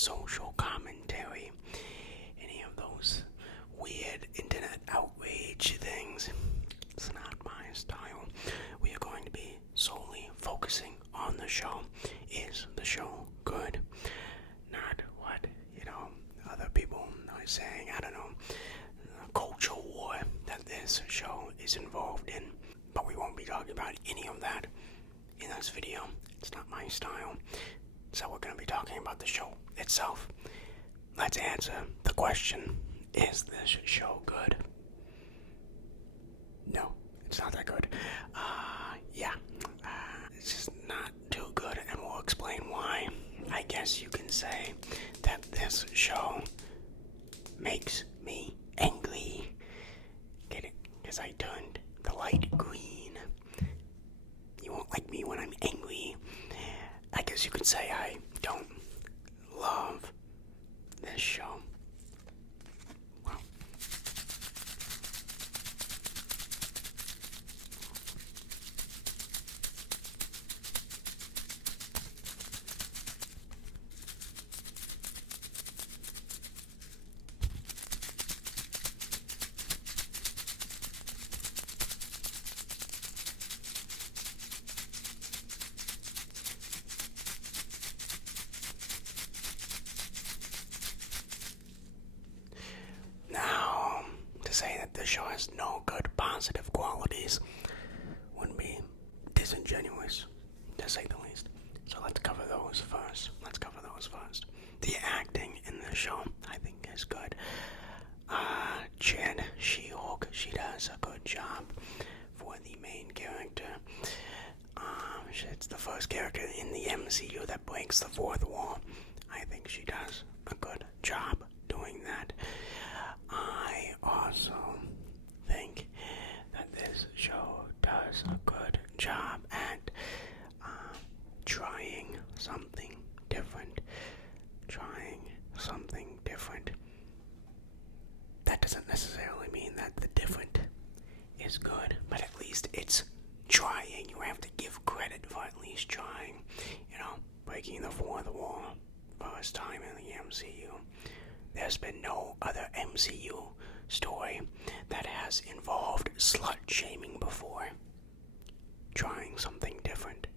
social commentary, any of those weird internet outrage things. It's not my style. We are going to be solely focusing on the show. Is the show good? Not what, other people are saying, I don't know, culture war that this show is involved in. But we won't be talking about any of that in this video. It's not my style. So we're going to be talking about the show itself. Let's answer the question, is this show good? No, it's not that good. It's just not too good, and we'll explain why. I guess you can say that this show makes me angry. Get it? Because I turned the light green. You won't like me when I'm angry. I guess you could say I don't love this show. Wow. Now, to say that this show has no good positive qualities would be disingenuous, to say the least. So let's cover those first. The acting in the show, I think, is good. Jen, She-Hulk, she does a good job for the main character. It's the first character in the MCU that breaks the fourth wall. I think she does a good job doing that. I also think that this show does a good job at trying something different. That doesn't necessarily mean that the different is good, but at least it's trying. You have to give credit for at least trying. Breaking the fourth wall, first time in the MCU. There's been no other MCU story that has involved slut-shaming before. Trying something different.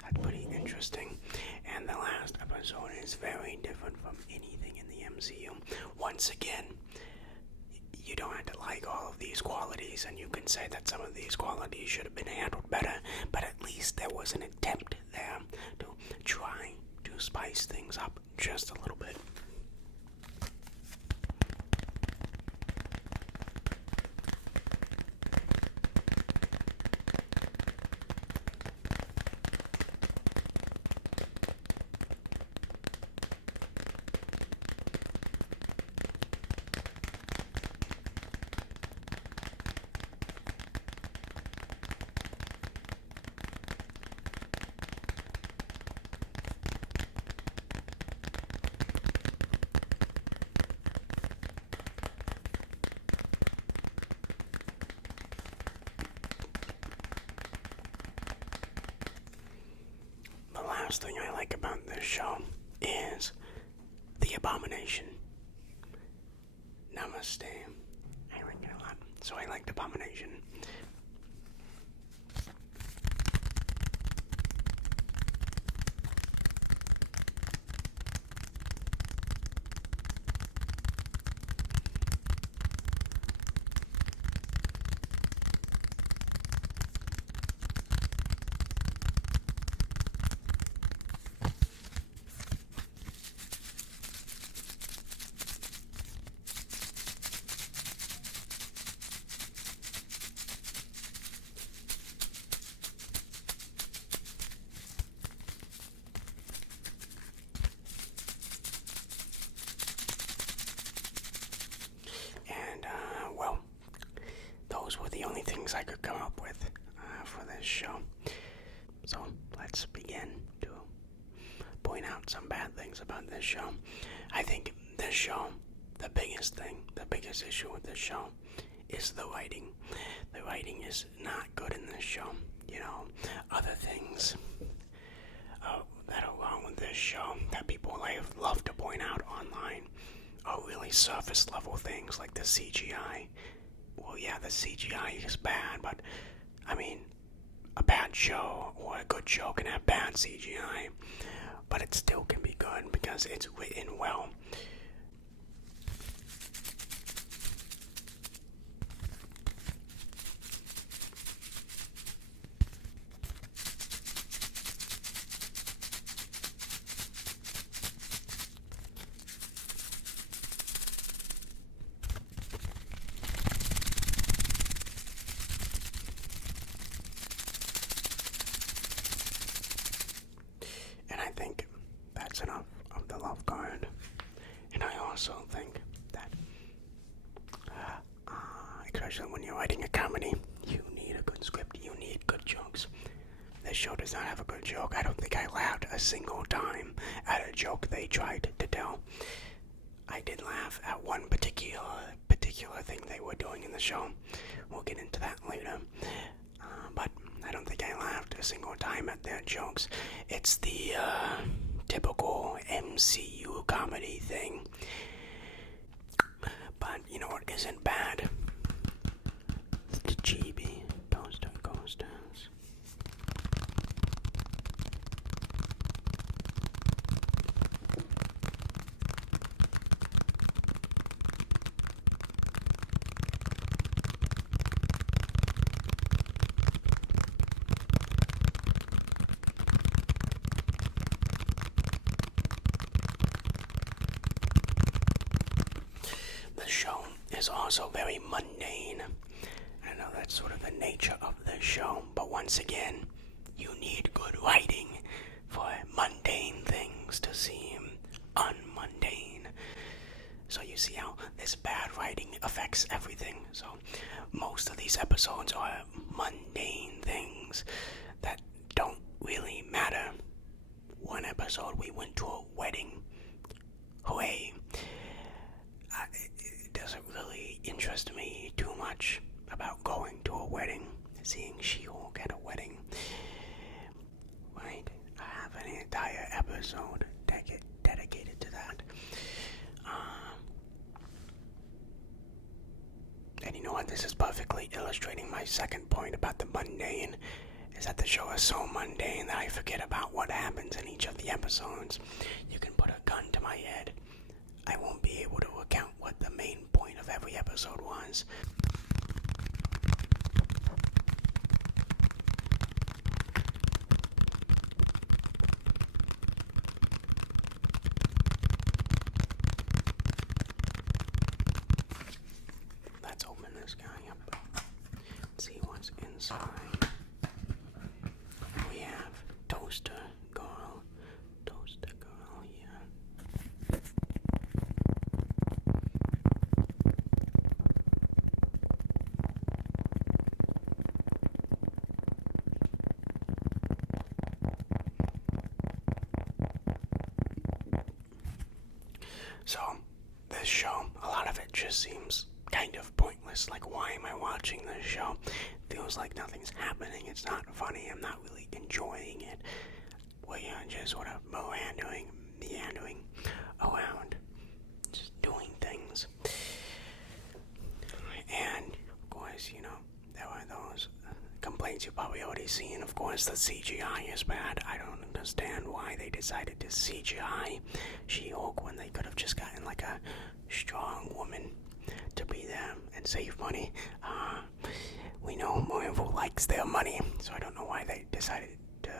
That's pretty interesting. And the last episode is very different from anything in the MCU. Once again, you don't have to like all of these qualities, and you can say that some of these qualities should have been handled better, but at least there was an attempt there to try to spice things up just a little bit. The last thing I like about this show is the Abomination. Namaste. I like it a lot. So I liked Abomination. The only things I could come up with for this show. So let's begin to point out some bad things about this show. I think this show, the biggest issue with this show is the writing. The writing is not good in this show. Other things, that are wrong with this show that people love to point out online are really surface level things like the CGI. Well, yeah, the CGI is bad, but I mean, a bad show or a good show can have bad CGI, but it still can be good because it's written well. And I think that's enough of the love card. And I also think that, especially when you're writing a comedy, you need a good script, you need good jokes. This show does not have a good joke. I don't think I laughed a single time at a joke they tried to tell. I did laugh at one particular thing they were doing in the show. We'll get into that later. But I don't think I laughed a single time at their jokes. It's the typical MCU comedy thing. But you know what isn't bad? The GB Toaster Coasters. The show is also very mundane. I know that's sort of the nature of the show, but once again, you need good writing for mundane things to seem unmundane. So you see how this bad writing affects everything. So most of these episodes are mundane things that don't really matter. One episode we went to a wedding. Hooray. It doesn't really interest me too much about going to a wedding, seeing She-Hulk at a wedding. Right? I have an entire episode dedicated to that. And you know what? This is perfectly illustrating my second point about the mundane, is that the show is so mundane that I forget about what happens in each of the episodes. You can put a gun to my head. I won't be able to account what the main point of every episode was. Let's open this guy up. See what's inside. We have Toaster Girl here. So, this show, a lot of it just seems kind of pointless. Like, why am I watching this show? Feels like nothing's happening. It's not funny. I'm not really enjoying it. We're just sort of meandering around, just doing things. And, of course, you know, there are those complaints you've probably already seen. Of course, the CGI is bad. I don't understand why they decided to CGI She-Hulk when they could have just gotten like a strong woman to be there and save money. We know Marvel likes their money, so I don't know why they decided to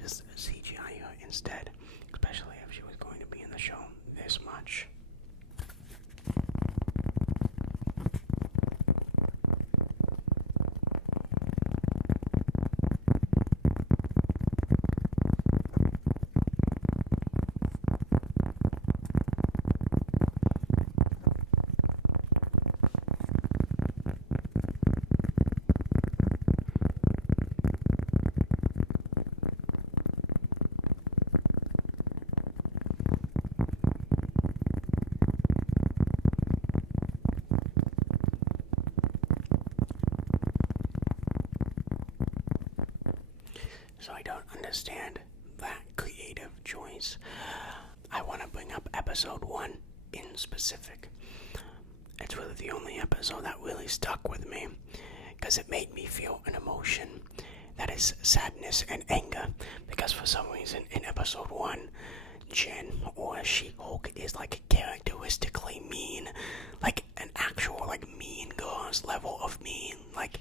just CGI her instead, especially if she was going to be in the show this much. So I don't understand that creative choice. I want to bring up episode 1 in specific. It's really the only episode that really stuck with me, because it made me feel an emotion that is sadness and anger, because for some reason in episode 1, Jen, or She-Hulk, is like characteristically mean, like an actual like mean girl's level of mean, like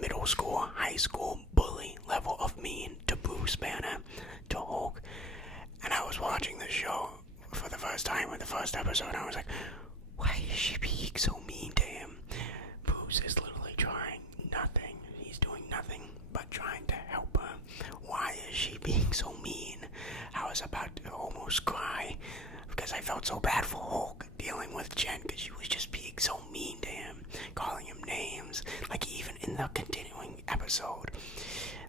middle school, high school bully level of mean to Bruce Banner, to Hulk. And I was watching the show for the first time with the first episode, and I was like, why is she being so mean to him? Bruce is literally trying nothing. He's doing nothing but trying to help her. Why is she being so mean? I was about to almost cry because I felt so bad for Hulk dealing with Jen, because she was just being so mean to him, calling him names. Like even in the continuing episode,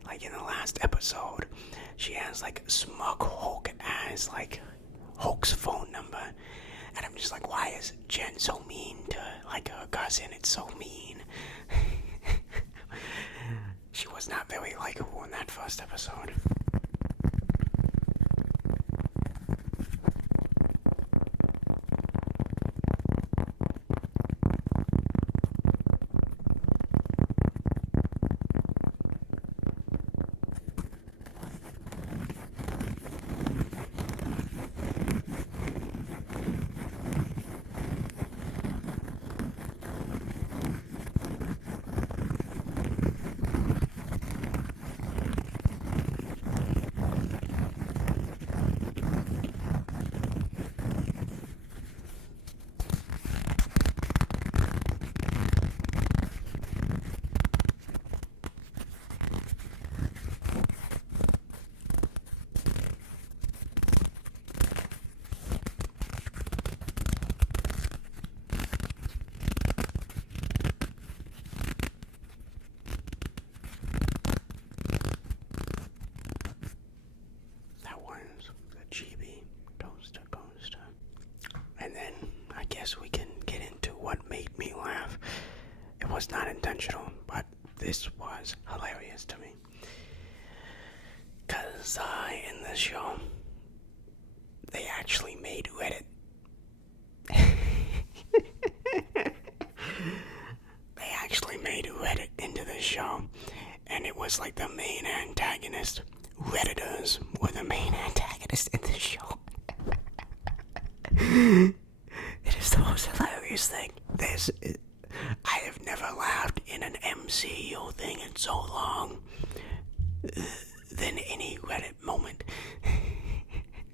like in the last episode, she has like smug Hulk as like Hulk's phone number. And I'm just like, why is Jen so mean to like her cousin? It's so mean. She was not very likable in that first episode. We can get into what made me laugh. It was not intentional, but this was hilarious to me. Because in this show, they actually made Reddit. They actually made Reddit into this show, and it was like the main antagonist. Redditors were the main antagonist in this show. It is the most hilarious thing. I have never laughed in an MCU thing in so long than any Reddit moment.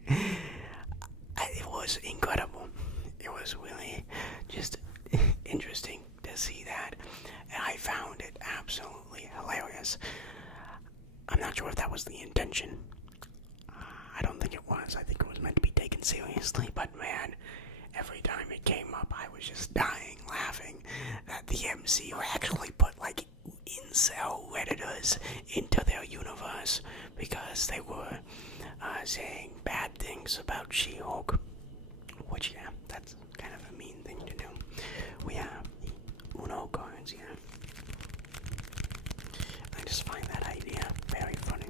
It was incredible. It was really just interesting to see that, and I found it absolutely hilarious. I'm not sure if that was the intention. I don't think it was. I think it was meant to be taken seriously, but man, every time it came up, I was just dying laughing that the MCU actually put like incel Redditors into their universe because they were saying bad things about She-Hulk. Which, yeah, that's kind of a mean thing to do. We have the Uno cards here. I just find that idea very funny.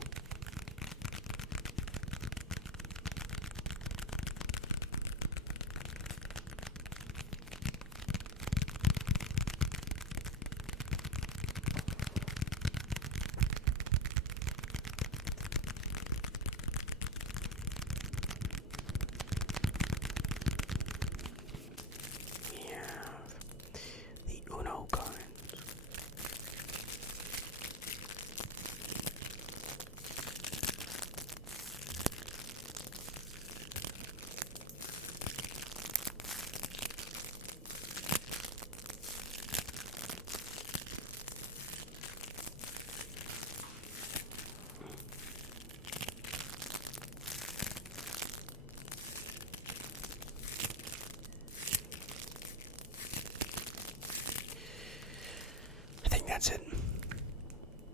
That's it.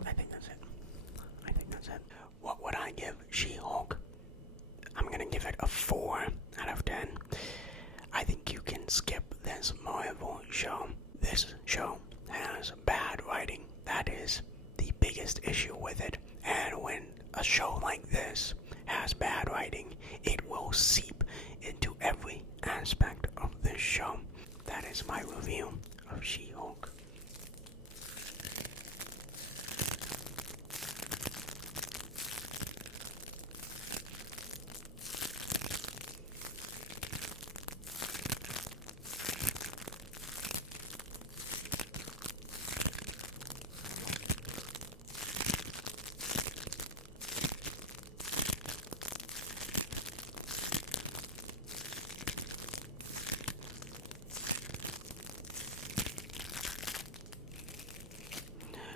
I think that's it. What would I give She-Hulk? I'm gonna give it a 4 out of 10. I think you can skip this Marvel show. This show has bad writing. That is the biggest issue with it. And when a show like this has bad writing, it will seep into every aspect of this show. That is my review of She-Hulk.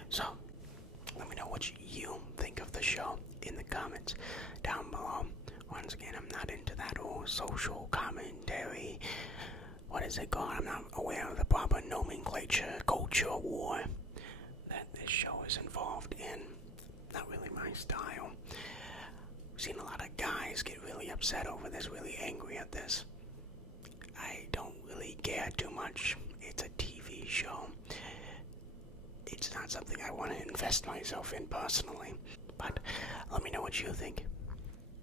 So, let me know what you think of the show in the comments down below. Once again, I'm not into that whole social commentary. What is it called? I'm not aware of the proper nomenclature, culture war that this show is involved in. Not really my style. I've seen a lot of guys get really upset over this, really angry at this. I don't really care too much. It's a TV show. It's not something I want to invest myself in personally. But let me know what you think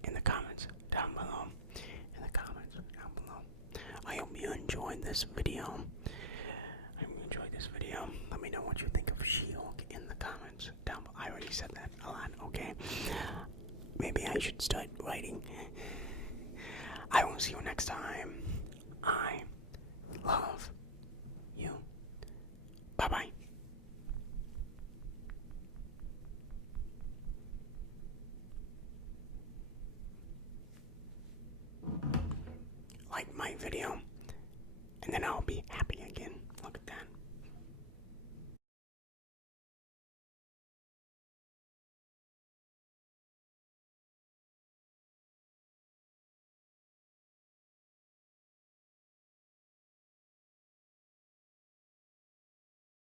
in the comments down below. In the comments down below. I hope you enjoyed this video. Let me know what you think of She-Hulk in the comments down below. I already said that a lot, okay? Maybe I should start writing. I will see you next time.